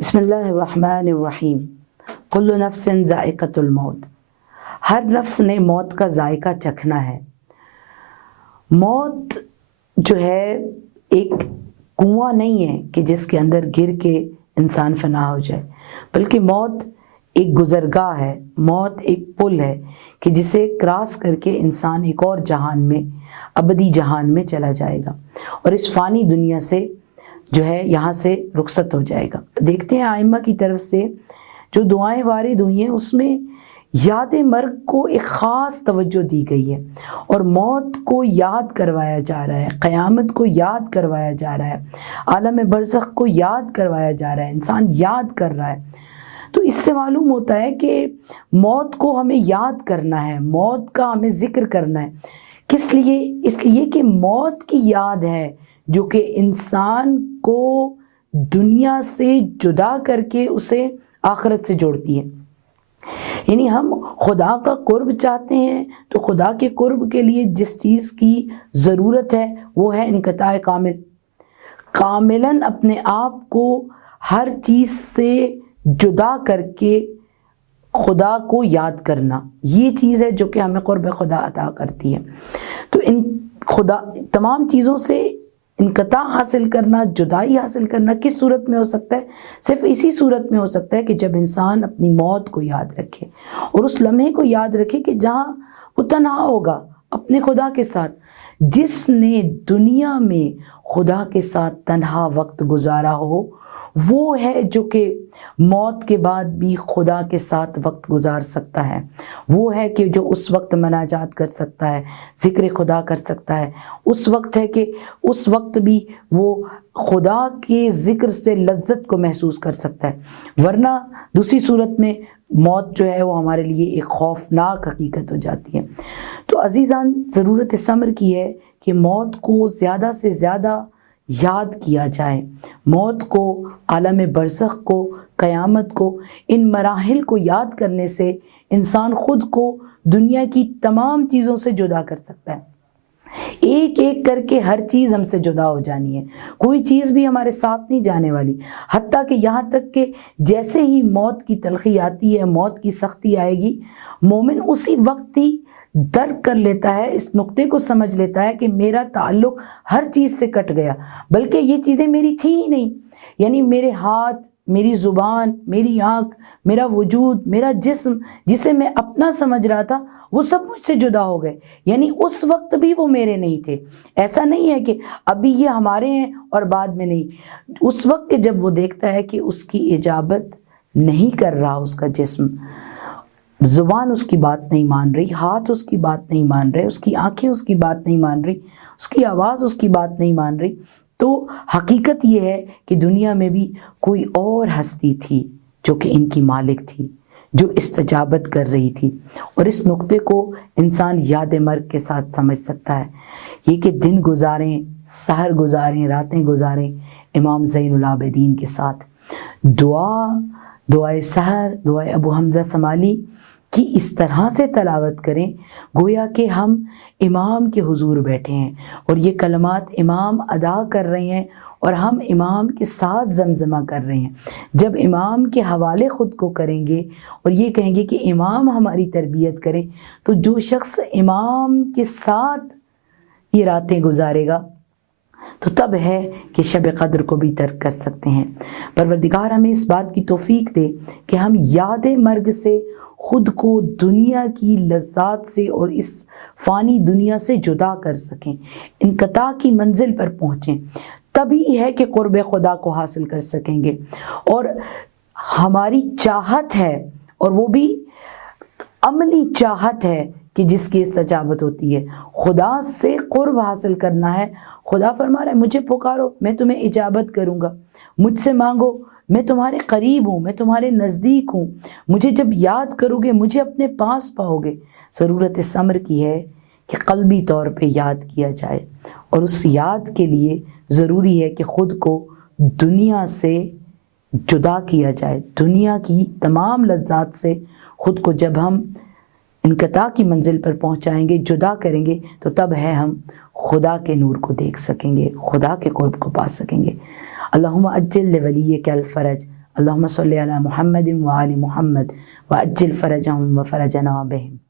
بسم اللہ الرحمن الرحیم۔ کل نفس ذائقۃ الموت، ہر نفس نے موت کا ذائقہ چکھنا ہے۔ موت جو ہے ایک کنواں نہیں ہے کہ جس کے اندر گر کے انسان فنا ہو جائے، بلکہ موت ایک گزرگاہ ہے، موت ایک پل ہے کہ جسے کراس کر کے انسان ایک اور جہان میں، ابدی جہان میں چلا جائے گا اور اس فانی دنیا سے جو ہے یہاں سے رخصت ہو جائے گا۔ دیکھتے ہیں آئمہ کی طرف سے جو دعائیں وارد ہوئی ہیں اس میں یاد مرگ کو ایک خاص توجہ دی گئی ہے اور موت کو یاد کروایا جا رہا ہے، قیامت کو یاد کروایا جا رہا ہے، عالم برزخ کو یاد کروایا جا رہا ہے، انسان یاد کر رہا ہے۔ تو اس سے معلوم ہوتا ہے کہ موت کو ہمیں یاد کرنا ہے، موت کا ہمیں ذکر کرنا ہے۔ کس لیے؟ اس لیے کہ موت کی یاد ہے جو کہ انسان کو دنیا سے جدا کر کے اسے آخرت سے جوڑتی ہے۔ یعنی ہم خدا کا قرب چاہتے ہیں تو خدا کے قرب کے لیے جس چیز کی ضرورت ہے وہ ہے انقطاع کامل، کاملاً اپنے آپ کو ہر چیز سے جدا کر کے خدا کو یاد کرنا۔ یہ چیز ہے جو کہ ہمیں قرب خدا عطا کرتی ہے۔ تو ان خدا تمام چیزوں سے انقطاع حاصل کرنا، جدائی حاصل کرنا کس صورت میں ہو سکتا ہے؟ صرف اسی صورت میں ہو سکتا ہے کہ جب انسان اپنی موت کو یاد رکھے اور اس لمحے کو یاد رکھے کہ جہاں وہ تنہا ہوگا اپنے خدا کے ساتھ۔ جس نے دنیا میں خدا کے ساتھ تنہا وقت گزارا ہو وہ ہے جو کہ موت کے بعد بھی خدا کے ساتھ وقت گزار سکتا ہے، وہ ہے کہ جو اس وقت مناجات کر سکتا ہے، ذکر خدا کر سکتا ہے۔ اس وقت ہے کہ اس وقت بھی وہ خدا کے ذکر سے لذت کو محسوس کر سکتا ہے، ورنہ دوسری صورت میں موت جو ہے وہ ہمارے لیے ایک خوفناک حقیقت ہو جاتی ہے۔ تو عزیزان، ضرورت صبر کی ہے کہ موت کو زیادہ سے زیادہ یاد کیا جائے، موت کو، عالم برزخ کو، قیامت کو، ان مراحل کو یاد کرنے سے انسان خود کو دنیا کی تمام چیزوں سے جدا کر سکتا ہے۔ ایک ایک کر کے ہر چیز ہم سے جدا ہو جانی ہے، کوئی چیز بھی ہمارے ساتھ نہیں جانے والی، حتیٰ کہ یہاں تک کہ جیسے ہی موت کی تلخی آتی ہے، موت کی سختی آئے گی، مومن اسی وقت ہی درک کر لیتا ہے، اس نقطے کو سمجھ لیتا ہے کہ میرا تعلق ہر چیز سے کٹ گیا، بلکہ یہ چیزیں میری تھی ہی نہیں۔ یعنی میرے ہاتھ، میری زبان، میری آنکھ، میرا وجود، میرا جسم جسے میں اپنا سمجھ رہا تھا وہ سب مجھ سے جدا ہو گئے، یعنی اس وقت بھی وہ میرے نہیں تھے۔ ایسا نہیں ہے کہ ابھی یہ ہمارے ہیں اور بعد میں نہیں، اس وقت کہ جب وہ دیکھتا ہے کہ اس کی اجابت نہیں کر رہا اس کا جسم، زبان اس کی بات نہیں مان رہی، ہاتھ اس کی بات نہیں مان رہے، اس کی آنکھیں اس کی بات نہیں مان رہی، اس کی آواز اس کی بات نہیں مان رہی، تو حقیقت یہ ہے کہ دنیا میں بھی کوئی اور ہستی تھی جو کہ ان کی مالک تھی، جو استجابت کر رہی تھی۔ اور اس نقطے کو انسان یاد مرگ کے ساتھ سمجھ سکتا ہے۔ یہ کہ دن گزاریں، سحر گزاریں، راتیں گزاریں امام زین العابدین کے ساتھ، دعائے سحر، دعائے ابو حمزہ سمالی کی اس طرح سے تلاوت کریں گویا کہ ہم امام کے حضور بیٹھے ہیں اور یہ کلمات امام ادا کر رہے ہیں اور ہم امام کے ساتھ زمزمہ کر رہے ہیں۔ جب امام کے حوالے خود کو کریں گے اور یہ کہیں گے کہ امام ہماری تربیت کریں، تو جو شخص امام کے ساتھ یہ راتیں گزارے گا تو تب ہے کہ شب قدر کو بھی ترک کر سکتے ہیں۔ پروردگار ہمیں اس بات کی توفیق دے کہ ہم یاد مرگ سے خود کو دنیا کی لذات سے اور اس فانی دنیا سے جدا کر سکیں، انقطاع کی منزل پر پہنچیں، تبھی ہے کہ قرب خدا کو حاصل کر سکیں گے۔ اور ہماری چاہت ہے، اور وہ بھی عملی چاہت ہے کہ جس کی استجابت ہوتی ہے، خدا سے قرب حاصل کرنا ہے۔ خدا فرما رہا ہے مجھے پکارو میں تمہیں اجابت کروں گا، مجھ سے مانگو میں تمہارے قریب ہوں، میں تمہارے نزدیک ہوں، مجھے جب یاد کرو گے مجھے اپنے پاس پاؤ گے۔ ضرورت صبر کی ہے کہ قلبی طور پہ یاد کیا جائے، اور اس یاد کے لیے ضروری ہے کہ خود کو دنیا سے جدا کیا جائے، دنیا کی تمام لذات سے خود کو جب ہم انقطاع کی منزل پر پہنچائیں گے، جدا کریں گے، تو تب ہے ہم خدا کے نور کو دیکھ سکیں گے، خدا کے قرب کو پا سکیں گے۔ اللہم اجل لولیک الفرج، اللهم صل علی محمد وآل محمد وعجل فرجهم وفرجنا بهم.